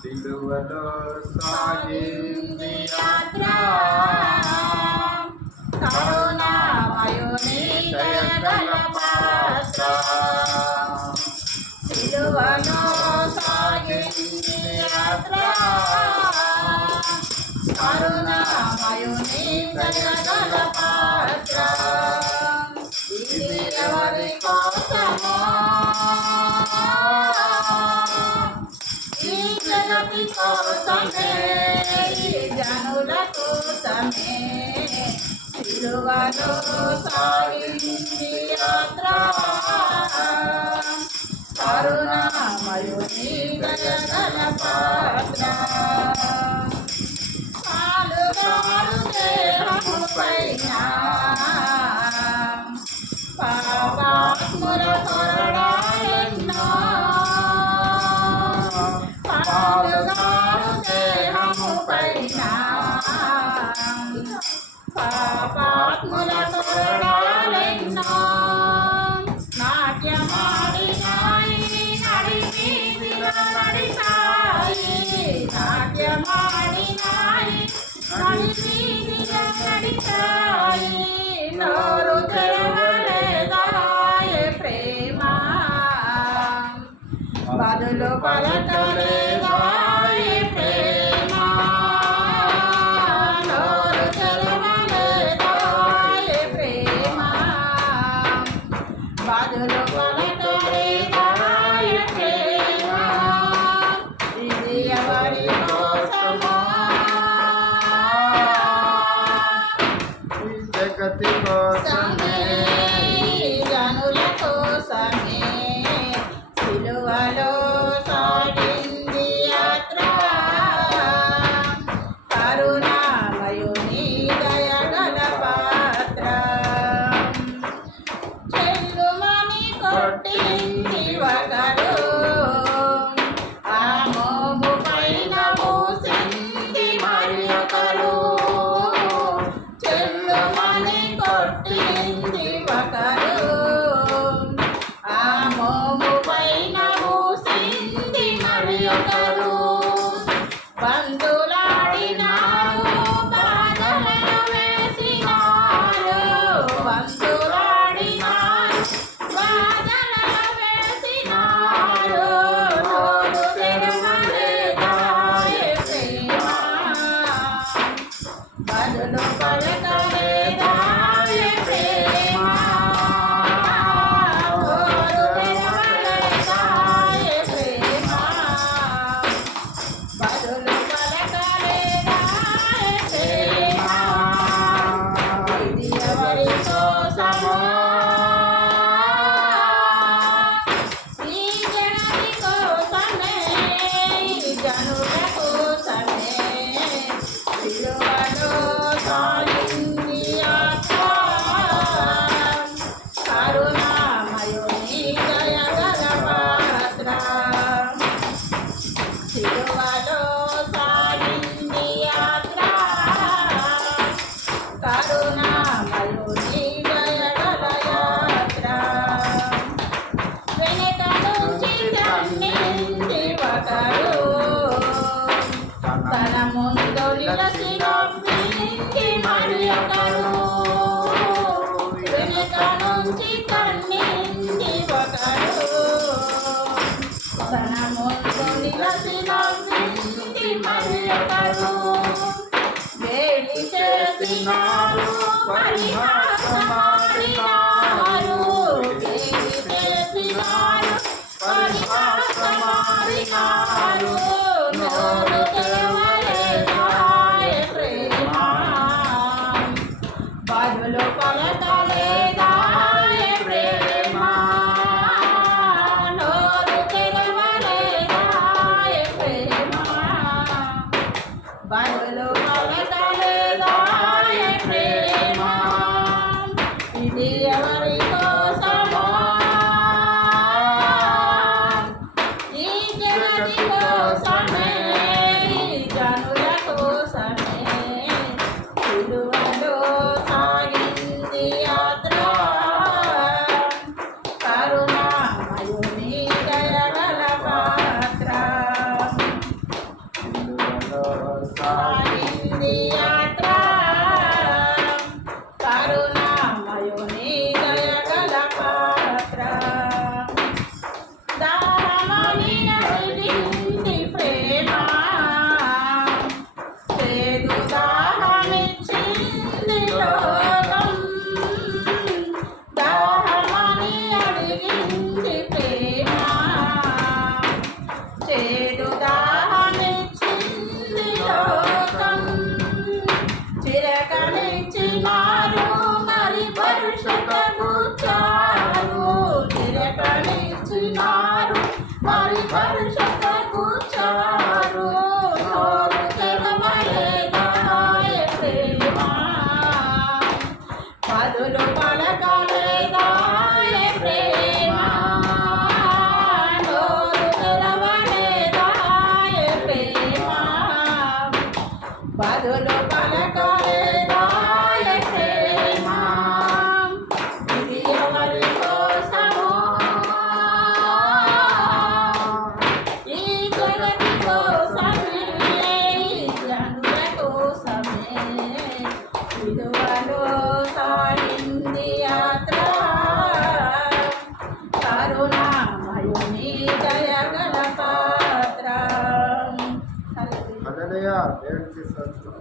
సిలువలో సాగింది యాత్ర కరుణామయుని దయగల పాత్ర సిలువలో సాగింది యాత్ర కరుణామయుని దయగల పాత్ర ఇది ఎవరి కోసమో ఈ జగతి కోసమే ఈ జనుల కోసమే సిలువలో సాగింది యాత్ర కరుణామయుని దయగల పాత్ర పాలుగారు దేహముపైన పాపాత్ముల కొరడాలెన్నో పాలుగారు దేహముపైన పాపాత్ముల కొరడాలెన్నో నాట్యమాడినాయి నడివీధిలో నడిసాయి నాట్యమాడినాయి నడివీధిలో నడిసాయి నోరు తెరవలేదాయే ప్రేమ బదులు పలకలేదాయే ప్రేమ నోరు తెరవలేదాయే ప్రేమ బదులు పలకలేదాయే ప్రేమ ఇది ఎవరి కోసమో ఈ జగతి కోసమే జనుల కోసమే సిలువలో సాగింది యాత్ర కరుణామయుని దయగల పాత్ర చెల్లుమని కొట్టింది ఒకరు ఆ మోము పైన మూసింది మరి ఒకరు చెల్లుమని కొట్టింది ఒకరు ఆ మోము పైన మూసింది మరి ఒకరు బంధులాడినారు బాధలను వేసినారు బంధులాడినారు బాధలను వేసినారు నోరు తెరవలేదాయే ప్రేమ బదులు పలకలేదాయే ప్రేమ నోరు తెరవలేదాయే ప్రేమ బదులు పలకలేదాయే ప్రేమ ఇది ఎవరి కోసమో ఈ జగతి కోసమే ఈ జనుల కోసమే సిలువలో సాగింది యాత్ర కరుణామయుని దయగల పాత్ర సిలువలో సాగింది యాత్ర కరుణామయుని దయగల యాత్ర వెనక నుంచి తన్నింది ఒకరు తన ముందు నిలసి నవ్వింది మరి ఒకరు వెనక నుంచి తన్నింది ఒకరు తన ముందు నిలసి నవ్వింది మరి ఒకరు వేడి చేసినారు పరిహాసమాడినారు వేడి చేసినారు పరిహాసమాడినారు నోరు తెరవలేదాయే ప్రేమ బదులు పలకలేదాయే ప్రేమ నోరు తెరవలేదాయే ప్రేమ బదులు పలకలేదాయే ప్రేమ ఇది ఎవరి కోసమో ఈ జగతి కోసమే ఈ జనుల కోసమే సిలువలో సాగింది యాత్ర కరుణామయుని దయగల పాత్ర చేదు దాహమిచ్చింది లోకం చిరకనిచ్చినారు మరి పరుషతగుచారు చిరకనిచ్చినారు మరి పరుషతగుచారు నోరు తెరవలేదాయ ప్రేమ పదులు పలకలేదాయ ప్రేమ నోరు తెరవలేదాయ ప్రేమ పదులు పలకలేదాయ ప్రేమ ఇది ఎవరి కోసమో ఈ జగతి కోసమే ఈ జనుల కోసమే విలువలో సాగింది యాత్ర కరుణామయుని దయగల పాత్ర హల్లెలూయా దేవునికి స్తోత్రం